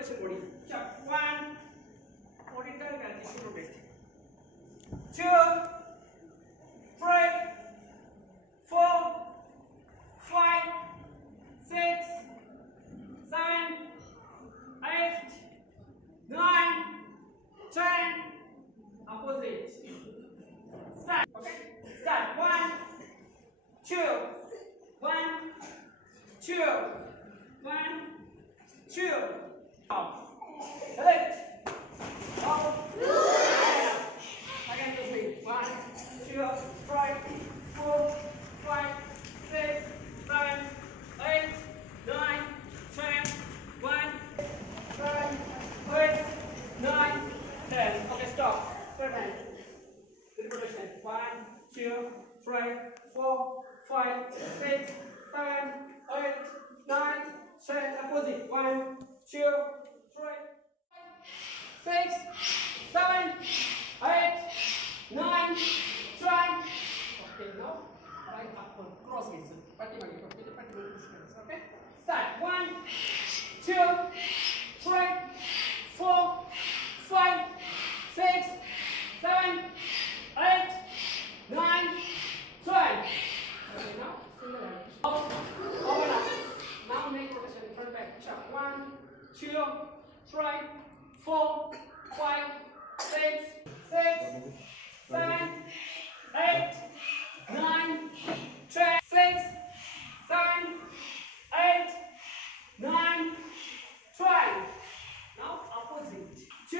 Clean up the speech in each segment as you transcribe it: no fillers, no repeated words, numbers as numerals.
rotation body. Chop. 1. 14 turn करायची. Rotate. 2, 3, 4, 5, 6, 7, 8, 9, 10. Opposite. Start. Okay. Start. 1, 2, 1, 2, 1, 2. Up. Select. Up. Again, to 3. 1, 2, 3, 4, 5, 6, 7, 8, 9, 10. 1, 7, 8, 9, 10. Okay, stop. Third hand. Reproduction. 1, 2, 3, 4, 5, 6, 7, 8, 9, 10. Opposite. 1, 2, 3, 6, 7, 8, 9, 10. Okay, now right upward cross gaze. Okay. Start. 1, 2, 3, 4, 5, 6, 7, 8, 9, 10. Okay, now single hand. Open up. Now make rotation front back. Chop. 1, 2, 3, 4, 5, 6, 7, 8, 9, 10. 6, 7, 8, 9, 12. Now opposite. 2,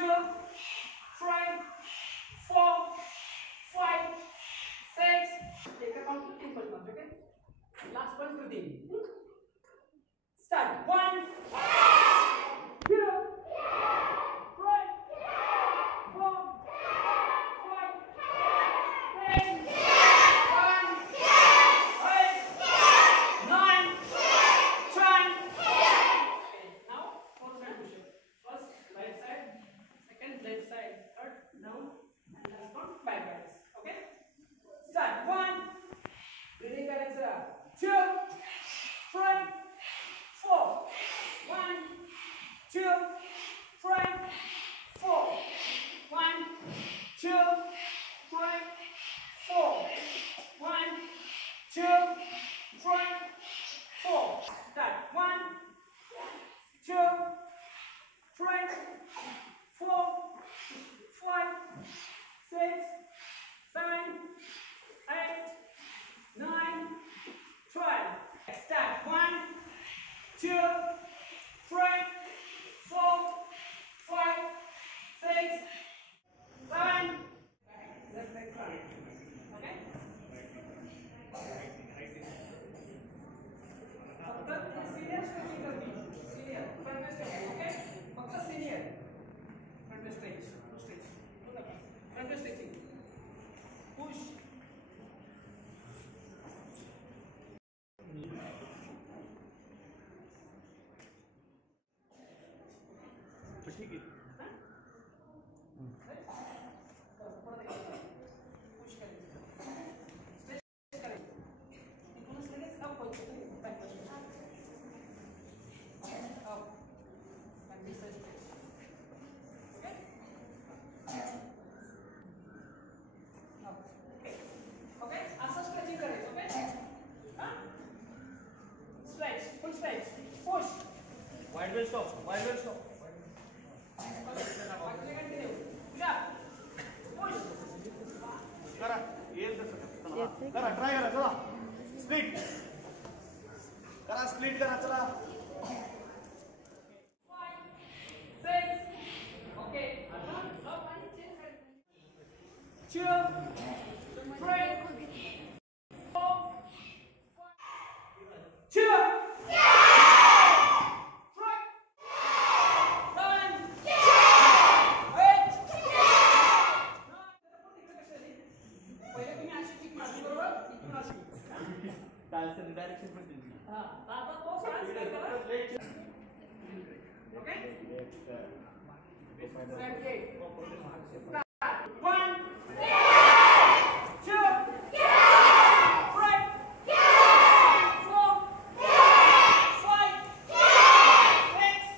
3, 4, 5, 6. Take a count to temple punch, okay? Last one to the start. 1, 2, 3, 4, 5, 6, 7, 8, 9, 10. Now, first hand push up. First right side, second left side, third down, and last one backwards. Okay? Start. 1. Breathing balance up. 2, 3, 4. 1, 2, 3, 4. 1, 2, 3, 4. 1, 2, 3, 4. Start. 1, 2, 3, 4, 5, 6, 7, 8, 9, 12. Start. 1, 2, 3, 4, 5, 6, 7. Left leg front. Okay? फक्त senior stretching करते. Senior front में stretch. Okay? फक्त senior. Front में stretch. Stretch. Front में stretching. Push. ठीक है. पुश करें. स्ट्रेच करें. इकोनस लगेच अप होते हैं. Up and this is stretch. Okay? Up. Okay. Okay? असं stretching करायचं. Okay? हाँ? Stretch. Full stretch. Push. Wide way stop. Wide way stop. Okay, continue. Push up. Push. करा. येईल तसं. करा. Try करा. चला. Split. करा. Split करा. चला. 5, 6. Okay. Up and change. 2, 3, 4, 5, 2. Direction पण दिली. आता तो सांग करा. Okay? Set gate. Start. 1, 2, 3, 4, 5, 6,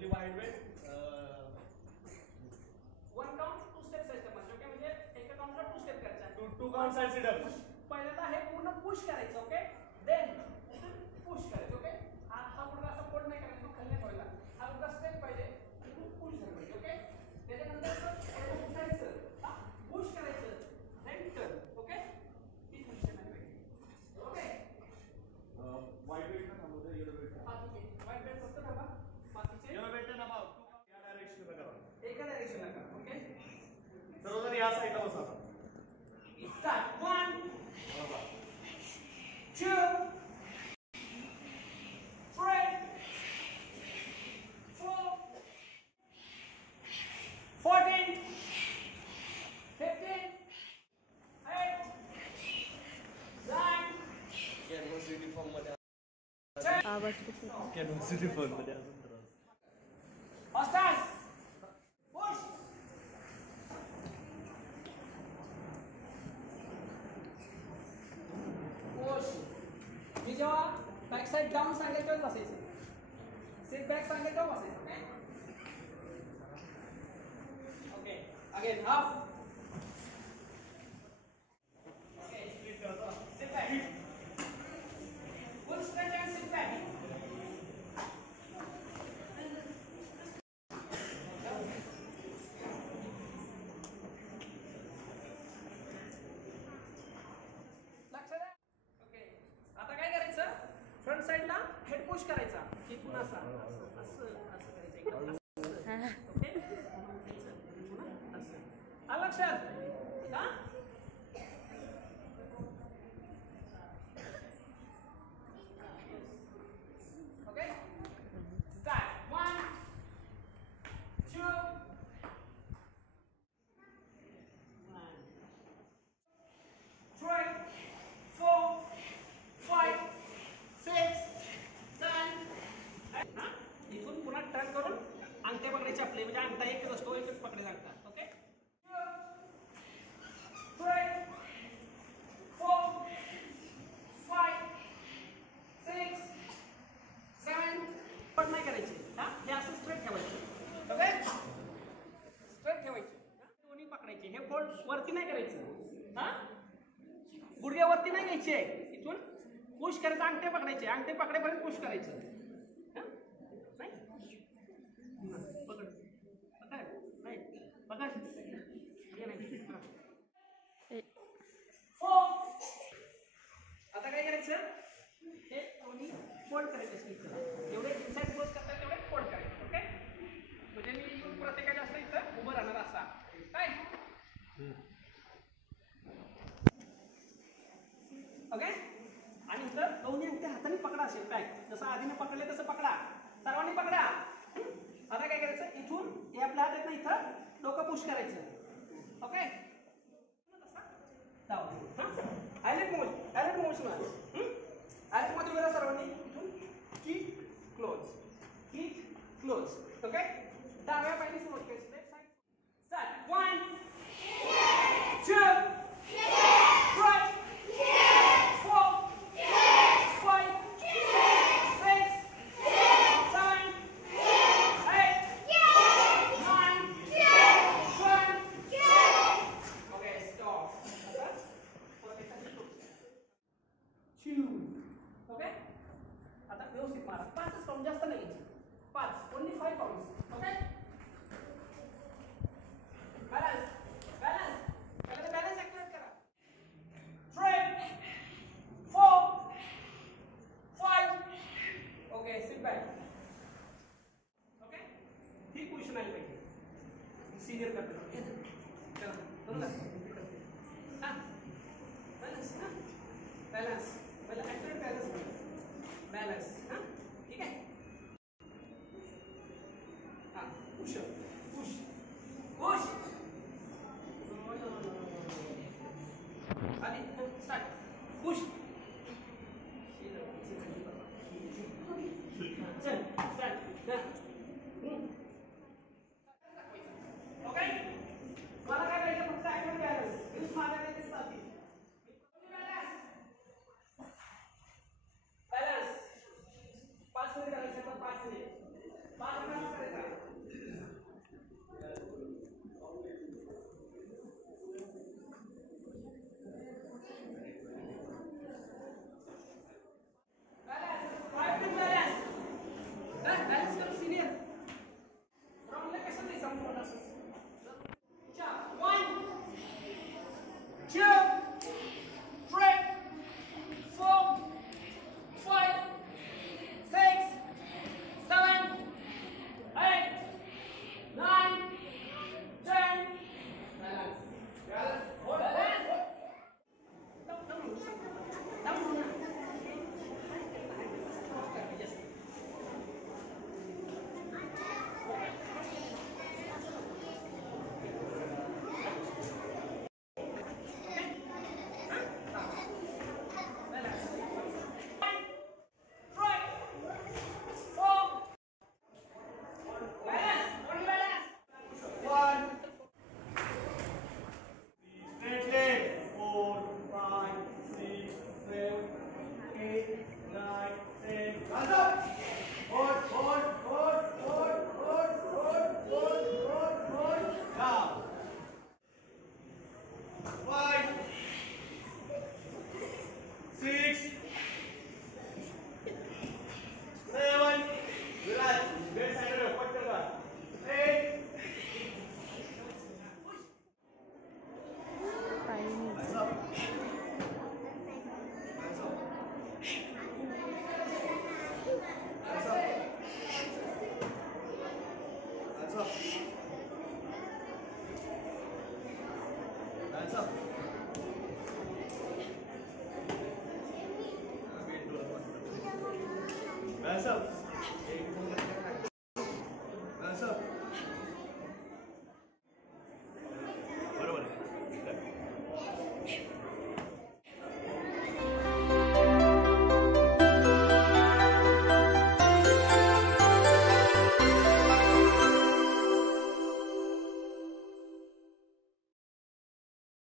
only wide wait one count two step system okay म्हणजे एका काउंटला टू स्टेप करायचा two count side sit up पहिल्यांदा हे पूर्ण पुश करायचं ओके देन पुश करायचं ओके हा गुडघा असा फोल्ड नाही करायचा तो खाली ठेवायला हा गुडघा स्ट्रेट पाहिजे इथून पुश करायचं ओके त्याच्यानंतर उठायचं पुश करायचं देन टर्न ओके ही पोझिशन आहे ओके वाईड वेट ना थांबवतो येलो वेट वाईट वेट फक्त थांबा बाकीचे येलो वेट ना थांबा या डायरेक्शनला करा एका डायरेक्शनला करा ओके सर्वजण या साईडला बसा स्टार्ट 1 2 3 4 14 15 8 9 कॅनव्हासिटी फॉर्म मध्ये आवाज खूप येतो. कॅनव्हासिटी फॉर्म मध्ये अजून तर Hostile! Push! Push! मी जेव्हा बॅक साइड डाऊन सांगेल तेव्हा बसायचं सिट बॅक सांगेल तेव्हा बसायचं okay okay again up okay sit back full stretch and sit back front साइडला हेड पुश करायचा इथून असा असं असं करायचं एकदम ओके असं आलं लक्षात का ओके स्टार्ट 1 2 3 4 5 6 इथून पुन्हा टर्न करून अंगठे पकडायचे आपले म्हणजे अंगठा एकच असतो एकच पकडायचा अंगठा ओके 3 4 5 6 7 पण नाही करायचे हा हे असं स्ट्रेट ठेवायचं ओके स्ट्रेट ठेवायचे दोन्ही पकडायचे हे फोल्ड वरती नाही करायचं हा गुडघे वरती नाही घ्यायचे इथून पुश करायचं अंगठे पकडायचे अंगठे पकडेपर्यंत पुश करायचं नाही पकड पकड नाही पकड हे नाही आता काय करायचं हे दोन्ही फोल्ड करायचं स्टिकचं जेवढे इनसाइड क्लोज करतात तेवढे फोल्ड करायचे ओके म्हणजे मी प्रत्येकाच्या असं इथं उभं राहणार असा काय ओके आणि इथं दोन्ही अंगठे हाताने पकडा असेल बॅक जसं आधीने पकडले तसं पकडा सर्वांनी पकडा आता काय करायचं इथून हे आपल्या हात आहेत ना इथं डोकं पुश करायचं ओके आयलेट मोशन आयलेट मध्ये वेळा सर्वांनी इथून कीप क्लोज ओके डाव्या पायाने सुरुवात करायची लेफ्ट साइड स्टार्ट 1 2 सीनियर करते बैलेंस पहले एक्यूरेट बैलेंस हाँ ठीक है हाँ पुश पुश पुश आदि स्टार्ट पुश चल स्टार्ट ओके मला काय पाहिजे फक्त ऍक्टिव्ह बॅलन्स यूज मारायला ते चालते बॅलन्स 5 मिनिट करायचे तर 5 मिनिट 5 मिनिट करायचं चल